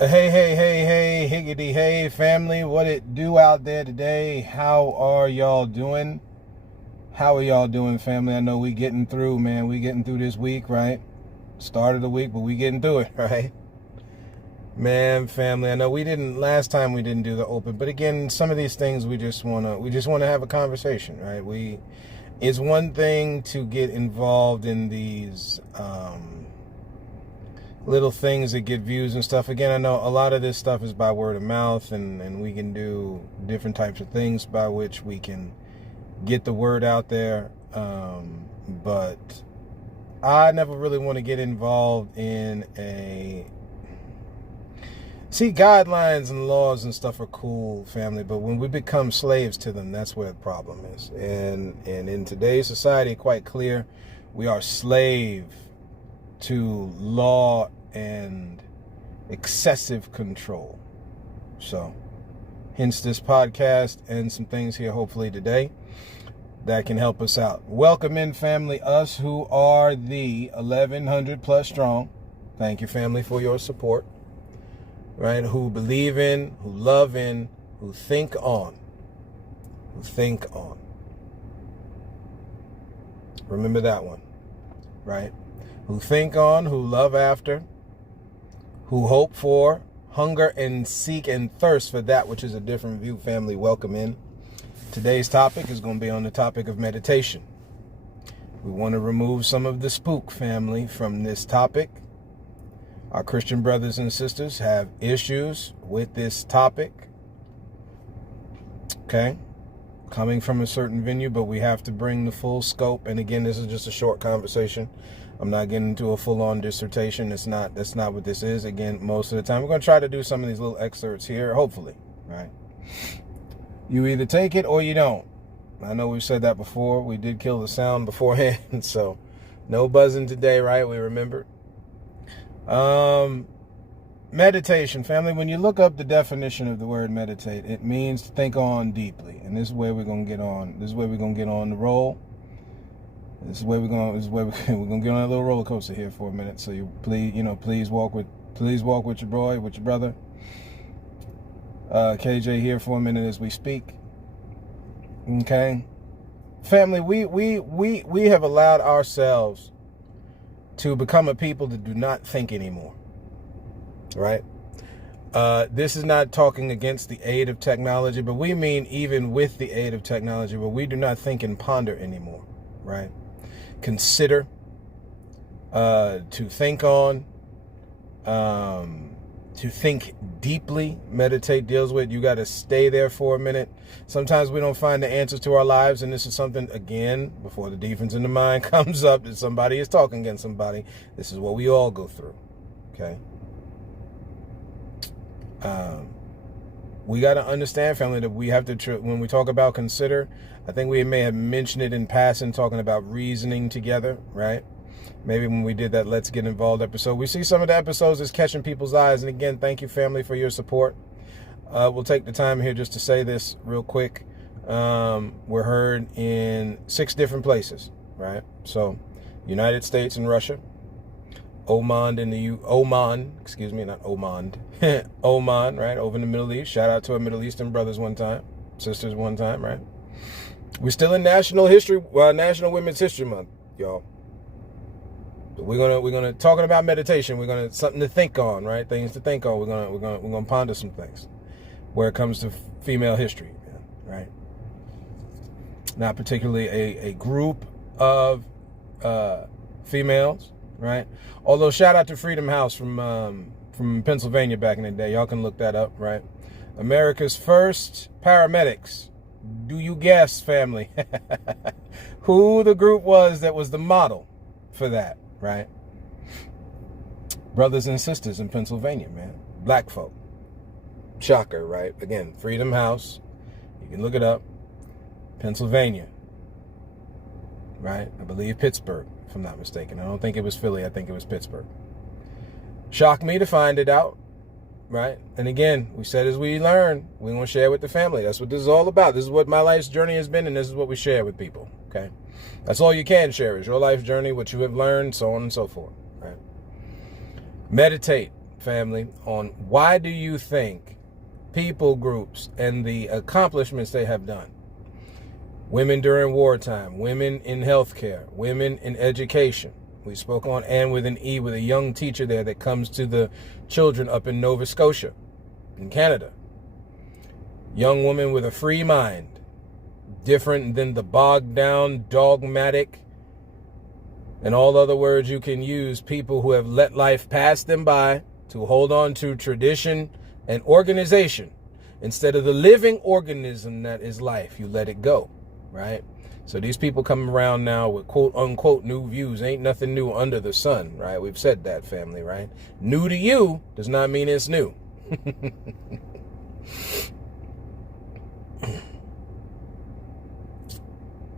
Hey, higgity, hey, family, what it do out there today? How are y'all doing? How are y'all doing, family? I know we getting through, man. We getting through this week, right? Start of the week, but we getting through it, right? Man, family, I know last time we didn't do the open, but again, some of these things we just wanna have a conversation, right? It's one thing to get involved in these, little things that get views and stuff. Again, I know a lot of this stuff is by word of mouth, and we can do different types of things by which we can get the word out there. But I never really want to get involved in guidelines and laws and stuff are cool, family, but when we become slaves to them, that's where the problem is. And in today's society, quite clear, we are slave to law and excessive control. So, hence this podcast and some things here hopefully today that can help us out. Welcome in, family, us who are the 1100 plus strong. Thank you, family, for your support. Right? Who believe in, who love in, who think on. Who think on. Remember that one. Right? Who think on, who love after, who hope for, hunger and seek and thirst for that which is a different view. Family, welcome in. Today's topic is going to be on the topic of meditation. We want to remove some of the spook, family, from this topic. Our Christian brothers and sisters have issues with this topic. Okay? Coming from a certain venue, but we have to bring the full scope. And again, this is just a short conversation. I'm not getting into a full-on dissertation. That's not what this is. Again, most of the time, we're going to try to do some of these little excerpts here, hopefully, right? You either take it or you don't. I know we've said that before. We did kill the sound beforehand, so no buzzing today, right? We remember. Meditation, family. When you look up the definition of the word meditate, it means to think on deeply. And this is where we're going to get on. This is where we're going to get on the roll. We're going to get on a little roller coaster here for a minute. So you please walk with your boy, with your brother. KJ here for a minute as we speak. Okay. Family, we have allowed ourselves to become a people that do not think anymore. Right? This is not talking against the aid of technology, but we mean even with the aid of technology, but we do not think and ponder anymore. Right? Consider, to think on, to think deeply. Meditate deals with, you got to stay there for a minute. Sometimes we don't find the answers to our lives, and this is something, again, before the defense in the mind comes up that somebody is talking against somebody. This is what we all go through. Okay? We got to understand, family, that we have to, when we talk about consider, I think we may have mentioned it in passing, talking about reasoning together, right? Maybe when we did that Let's Get Involved episode. We see some of the episodes as catching people's eyes. And again, thank you, family, for your support. We'll take the time here just to say this real quick. We're heard in 6 different places, right? So, United States and Russia. Oman, not Oman. Oman, right? Over in the Middle East. Shout out to our Middle Eastern brothers sisters one time, right? We're still in National Women's History Month, y'all. We're gonna talking about meditation. We're gonna something to think on, right? Things to think on. We're gonna ponder some things where it comes to female history, right? Not particularly a group of females, right? Although shout out to Freedom House from Pennsylvania back in the day. Y'all can look that up, right? America's first paramedics. Do you guess, family, who the group was that was the model for that, right? Brothers and sisters in Pennsylvania, man. Black folk. Shocker, right? Again, Freedom House. You can look it up. Pennsylvania. Right? I believe Pittsburgh, if I'm not mistaken. I don't think it was Philly. I think it was Pittsburgh. Shocked me to find it out. Right? And again, we said as we learn, we want to share with the family. That's what this is all about. This is what my life's journey has been, and this is what we share with people. Okay? That's all you can share is your life journey, what you have learned, so on and so forth. Right? Meditate. family, on why do you think people groups and the accomplishments they have done, women during wartime, women in healthcare, women in education. We spoke on and with an E with a young teacher there that comes to the children up in Nova Scotia, in Canada. Young woman with a free mind, different than the bogged down, dogmatic, and all other words you can use, people who have let life pass them by to hold on to tradition and organization. Instead of the living organism that is life, you let it go, right? So these people come around now with quote unquote new views. Ain't nothing new under the sun, right? We've said that, family, right? New to you does not mean it's new.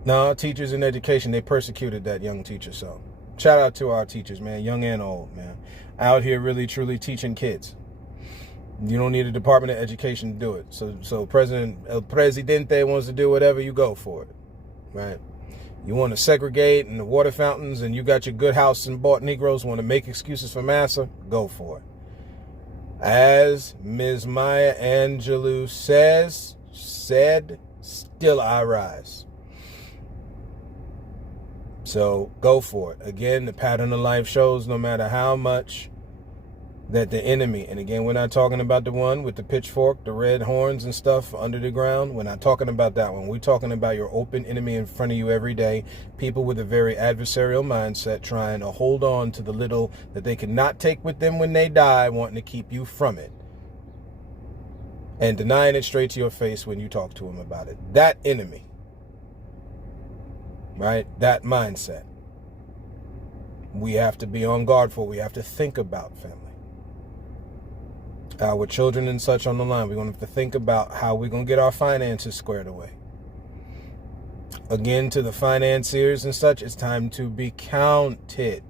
No, teachers in education, they persecuted that young teacher. So shout out to our teachers, man, young and old, man, out here really, truly teaching kids. You don't need a Department of Education to do it. So El Presidente wants to do whatever, you go for it, right? You want to segregate in the water fountains and you got your good house and bought Negroes, want to make excuses for massa, go for it. As Ms. Maya Angelou said, still I rise. So go for it. Again, the pattern of life shows no matter how much that the enemy, and again, we're not talking about the one with the pitchfork, the red horns and stuff under the ground. We're not talking about that one. We're talking about your open enemy in front of you every day. People with a very adversarial mindset trying to hold on to the little that they cannot take with them when they die, wanting to keep you from it. And denying it straight to your face when you talk to them about it. That enemy. Right? That mindset. We have to be on guard for. We have to think about, family. Our children and such on the line. We're going to have to think about how we're going to get our finances squared away. Again, to the financiers and such, it's time to be counted.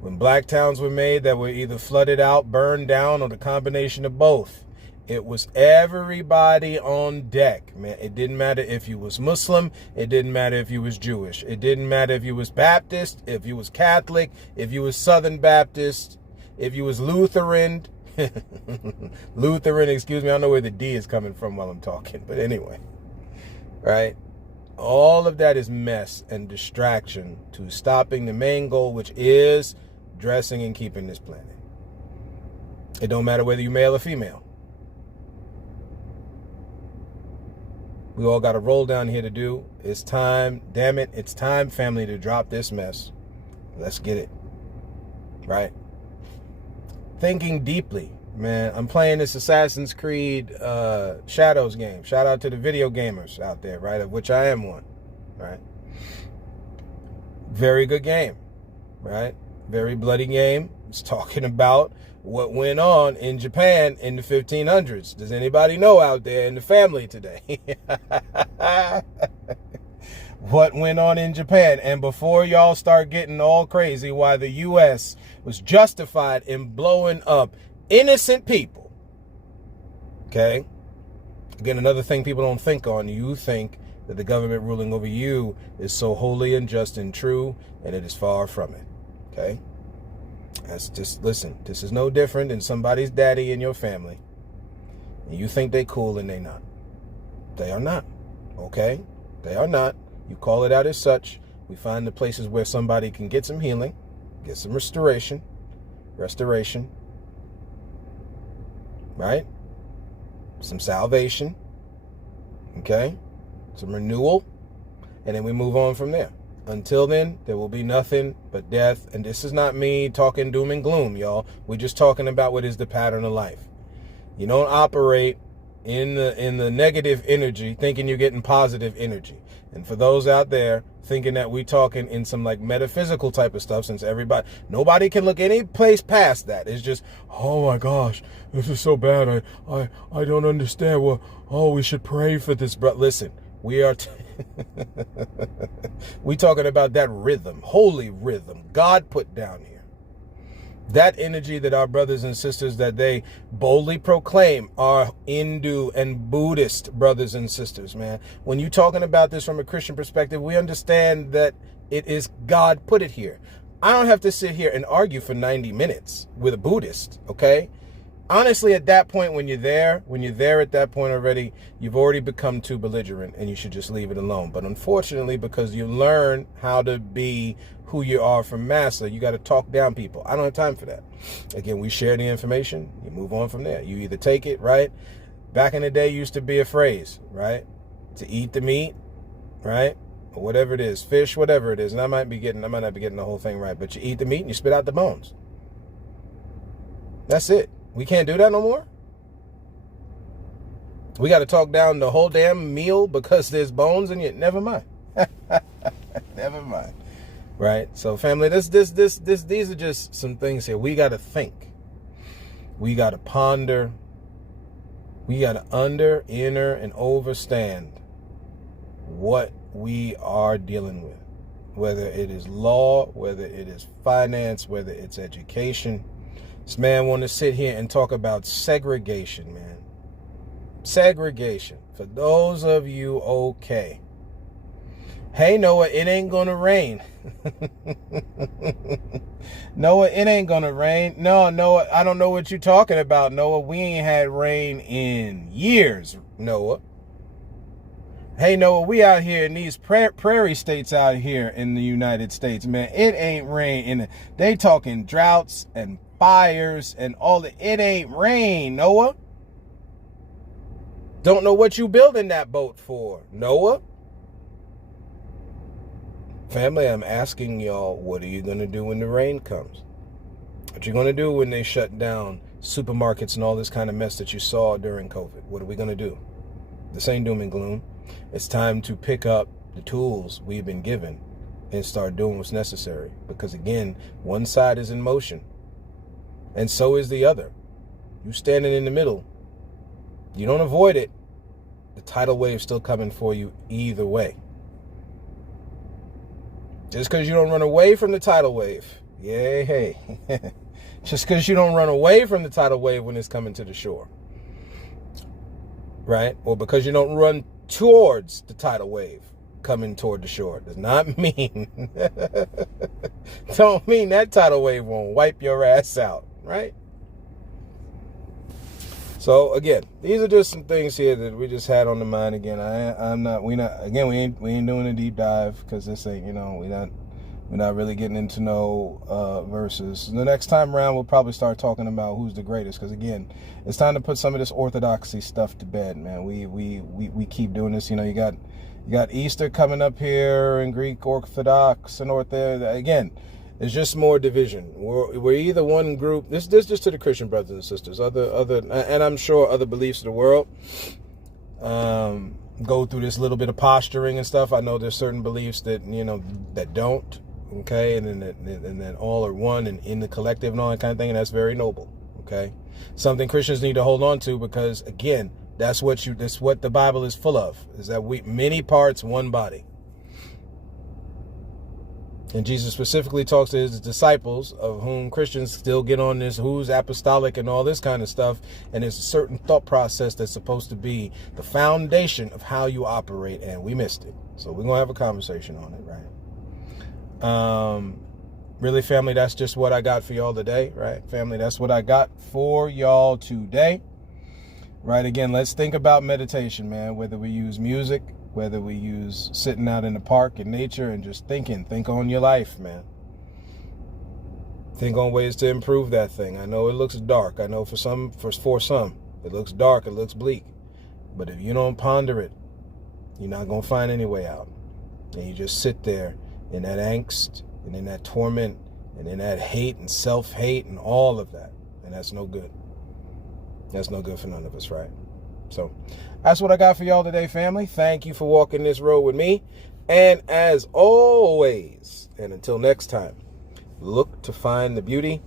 When black towns were made that were either flooded out, burned down, or the combination of both, it was everybody on deck, man. It didn't matter if you was Muslim. It didn't matter if you was Jewish. It didn't matter if you was Baptist, if you was Catholic, if you was Southern Baptist, if you was Lutheran. Lutheran, excuse me. I don't know where the D is coming from while I'm talking. But anyway, right? All of that is mess and distraction to stopping the main goal, which is dressing and keeping this planet. It don't matter whether you're male or female. We all got a roll down here to do. It's time, damn it, it's time, family, to drop this mess. Let's get it. Right? Thinking deeply, man. I'm playing this Assassin's Creed Shadows game. Shout out to the video gamers out there, right? Of which I am one, right? Very good game, right? Very bloody game. It's talking about what went on in Japan in the 1500s. Does anybody know out there in the family today? What went on in Japan? And before y'all start getting all crazy why the U.S. was justified in blowing up innocent people. Okay? Again, another thing people don't think on. You think that the government ruling over you is so holy and just and true, and it is far from it. Okay? That's just, listen, this is no different than somebody's daddy in your family. And you think they cool and they not. They are not. Okay? They are not. You call it out as such. We find the places where somebody can get some healing, get some restoration, right? Some salvation, okay? Some renewal, and then we move on from there. Until then, there will be nothing but death. And this is not me talking doom and gloom, y'all. We're just talking about what is the pattern of life. You don't operate in the negative energy thinking you're getting positive energy. And for those out there thinking that we talking in some like metaphysical type of stuff, since nobody can look any place past that. It's just, oh my gosh, this is so bad. I don't understand. Well, we should pray for this. But listen, we are we talking about that rhythm, holy rhythm God put down here. That energy that our brothers and sisters that they boldly proclaim are Hindu and Buddhist brothers and sisters, man. When you're talking about this from a Christian perspective, we understand that it is God put it here. I don't have to sit here and argue for 90 minutes with a Buddhist, okay? Honestly, at that point, when you're there at that point already, you've already become too belligerent and you should just leave it alone. But unfortunately, because you learn how to be who you are from Master, you got to talk down people. I don't have time for that. Again, we share the information. You move on from there. You either take it, right? Back in the day, used to be a phrase, right? To eat the meat, right? Or whatever it is, fish, whatever it is. And I might not be getting the whole thing right, but you eat the meat and you spit out the bones. That's it. We can't do that no more. We got to talk down the whole damn meal because there's bones in it. Never mind. Never mind. Right? So family, these are just some things here. We got to think. We got to ponder. We got to under, inner, and overstand what we are dealing with. Whether it is law, whether it is finance, whether it's education. This man want to sit here and talk about segregation, man. Segregation. For those of you, okay. Hey, Noah, it ain't going to rain. Noah, it ain't going to rain. No, Noah, I don't know what you're talking about, Noah. We ain't had rain in years, Noah. Hey, Noah, we out here in these prairie states out here in the United States, man. It ain't rain. They talking droughts and fires and all that. It ain't rain, Noah. Don't know what you building that boat for, Noah. Family, I'm asking y'all, what are you going to do when the rain comes? What you going to do when they shut down supermarkets and all this kind of mess that you saw during COVID? What are we going to do? This ain't doom and gloom. It's time to pick up the tools we've been given and start doing what's necessary. Because again, one side is in motion. And so is the other. You standing in the middle. You don't avoid it. The tidal wave's still coming for you either way. Just because you don't run away from the tidal wave. Yay, hey. Just because you don't run away from the tidal wave when it's coming to the shore. Right? Or because you don't run towards the tidal wave coming toward the shore. Does not mean, don't mean that tidal wave won't wipe your ass out. Right? So again, these are just some things here that we just had on the mind. Again, we ain't doing a deep dive because this ain't, we're not really getting into no verses. The next time around, we'll probably start talking about who's the greatest. Because again, it's time to put some of this orthodoxy stuff to bed, man. We keep doing this. You got Easter coming up here and Greek Orthodox and again. It's just more division. We're either one group. This just to the Christian brothers and sisters. Other, and I'm sure other beliefs of the world go through this little bit of posturing and stuff. I know there's certain beliefs that that don't. Okay, and then all are one and in the collective and all that kind of thing, and that's very noble. Okay, something Christians need to hold on to because again, that's what the Bible is full of. Is that we many parts, one body. And Jesus specifically talks to his disciples, of whom Christians still get on this who's apostolic and all this kind of stuff. And there's a certain thought process that's supposed to be the foundation of how you operate, and we missed it. So we're going to have a conversation on it, right? Really, family, that's just what I got for y'all today, right? Family, that's what I got for y'all today. Right, again, let's think about meditation, man, whether we use music, whether we use sitting out in the park in nature and just think on your life, man. Think on ways to improve that thing. I know it looks dark. I know for some, it looks dark, it looks bleak. But if you don't ponder it, you're not going to find any way out. And you just sit there in that angst and in that torment and in that hate and self-hate and all of that. And that's no good. That's no good for none of us, right? So that's what I got for y'all today, family. Thank you for walking this road with me. And as always, and until next time, look to find the beauty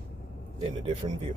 in a different view.